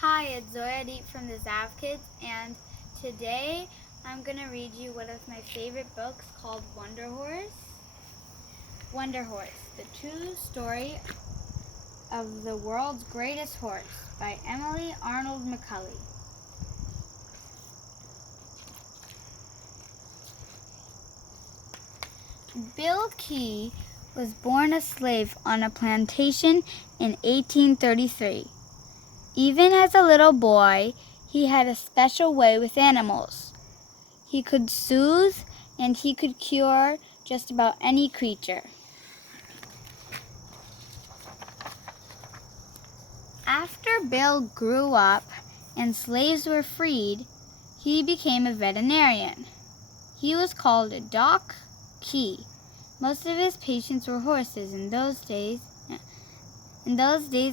Hi, it's Zoya Deep from the Zav Kids, and today I'm going to read you one of my favorite books called Wonder Horse. Wonder Horse, the true story of the world's greatest horse by Emily Arnold McCulley. Bill Key was born a slave on a plantation in 1833. Even as a little boy, he had a special way with animals. He could soothe and he could cure just about any creature. After Bill grew up and slaves were freed, he became a veterinarian. He was called Doc Key. Most of his patients were horses. In those days,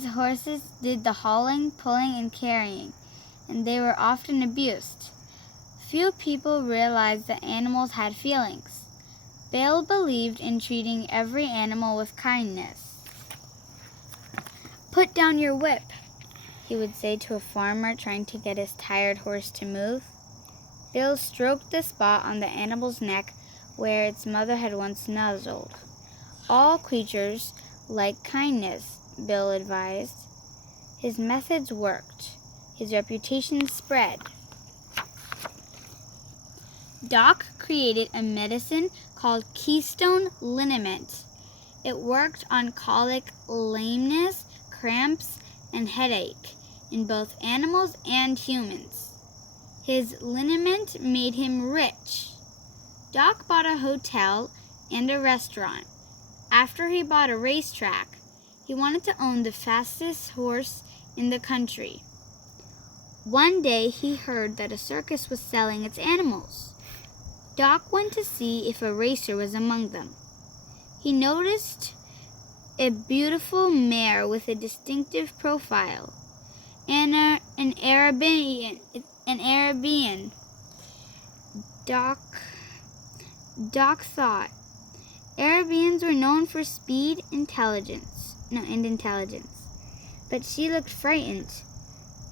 horses did the hauling, pulling, and carrying, and they were often abused. Few people realized that animals had feelings. Bill believed in treating every animal with kindness. "Put down your whip," he would say to a farmer trying to get his tired horse to move. Bill stroked the spot on the animal's neck where its mother had once nuzzled. All creatures like kindness, Bill advised. His methods worked. His reputation spread. Doc created a medicine called Keystone Liniment. It worked on colic, lameness, cramps, and headache in both animals and humans. His liniment made him rich. Doc bought a hotel and a restaurant. After he bought a racetrack, he wanted to own the fastest horse in the country. One day he heard that a circus was selling its animals. Doc went to see if a racer was among them. He noticed a beautiful mare with a distinctive profile, an Arabian. Doc thought Arabians were known for speed and intelligence, but she looked frightened.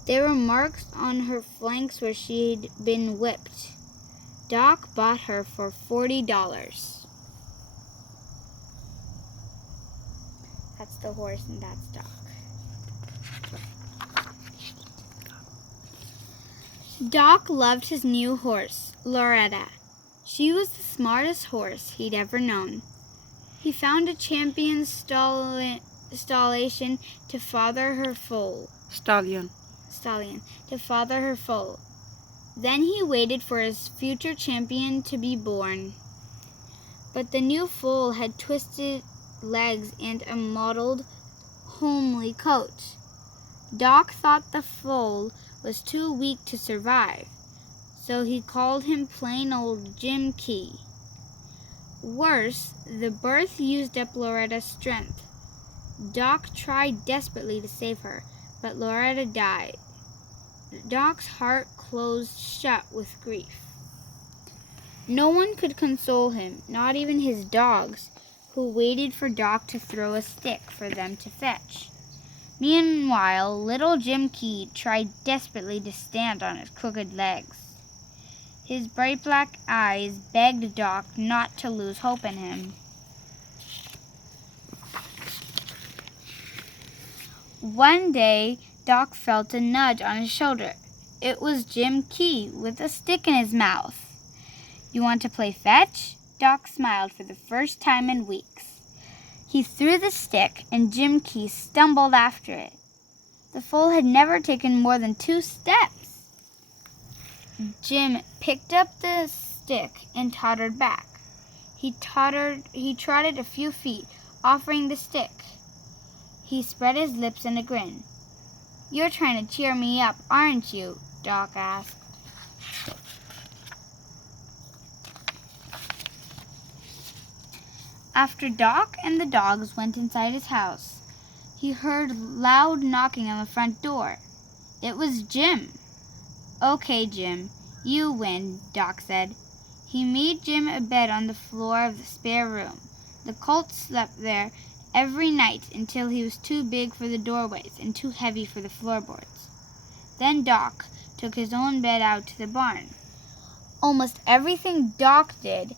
There were marks on her flanks where she'd been whipped. Doc bought her for $40. That's the horse and that's Doc. Doc loved his new horse, Loretta. She was the smartest horse he'd ever known. He found a champion stallion to father her foal. Stallion. To father her foal. Then he waited for his future champion to be born. But the new foal had twisted legs and a mottled, homely coat. Doc thought the foal was too weak to survive, so he called him plain old Jim Key. Worse, the birth used up Loretta's strength. Doc tried desperately to save her, but Loretta died. Doc's heart closed shut with grief. No one could console him, not even his dogs, who waited for Doc to throw a stick for them to fetch. Meanwhile, little Jim Key tried desperately to stand on his crooked legs. His bright black eyes begged Doc not to lose hope in him. One day, Doc felt a nudge on his shoulder. It was Jim Key with a stick in his mouth. "You want to play fetch?" Doc smiled for the first time in weeks. He threw the stick and Jim Key stumbled after it. The foal had never taken more than 2 steps. Jim picked up the stick and tottered back. He trotted a few feet, offering the stick. He spread his lips in a grin. "You're trying to cheer me up, aren't you?" Doc asked. After Doc and the dogs went inside his house, he heard loud knocking on the front door. It was Jim. "Okay, Jim, you win," Doc said. He made Jim a bed on the floor of the spare room. The colt slept there every night until he was too big for the doorways and too heavy for the floorboards. Then Doc took his own bed out to the barn. Almost everything Doc did,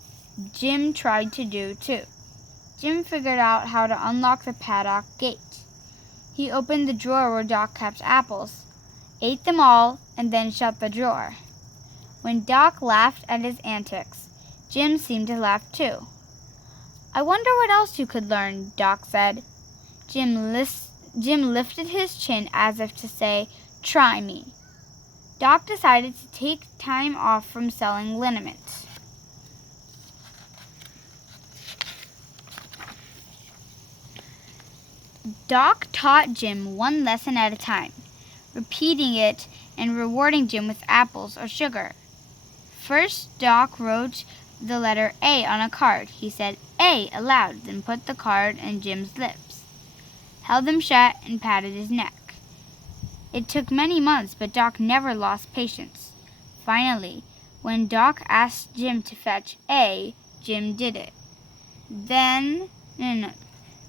Jim tried to do too. Jim figured out how to unlock the paddock gate. He opened the drawer where Doc kept apples, ate them all, and then shut the drawer. When Doc laughed at his antics, Jim seemed to laugh too. "I wonder what else you could learn," Doc said. Jim lifted his chin as if to say, "Try me." Doc decided to take time off from selling liniments. Doc taught Jim one lesson at a time, repeating it and rewarding Jim with apples or sugar. First, Doc wrote the letter A on a card. He said "A" aloud, then put the card in Jim's lips, held them shut, and patted his neck. It took many months, but Doc never lost patience. Finally, when Doc asked Jim to fetch A, Jim did it.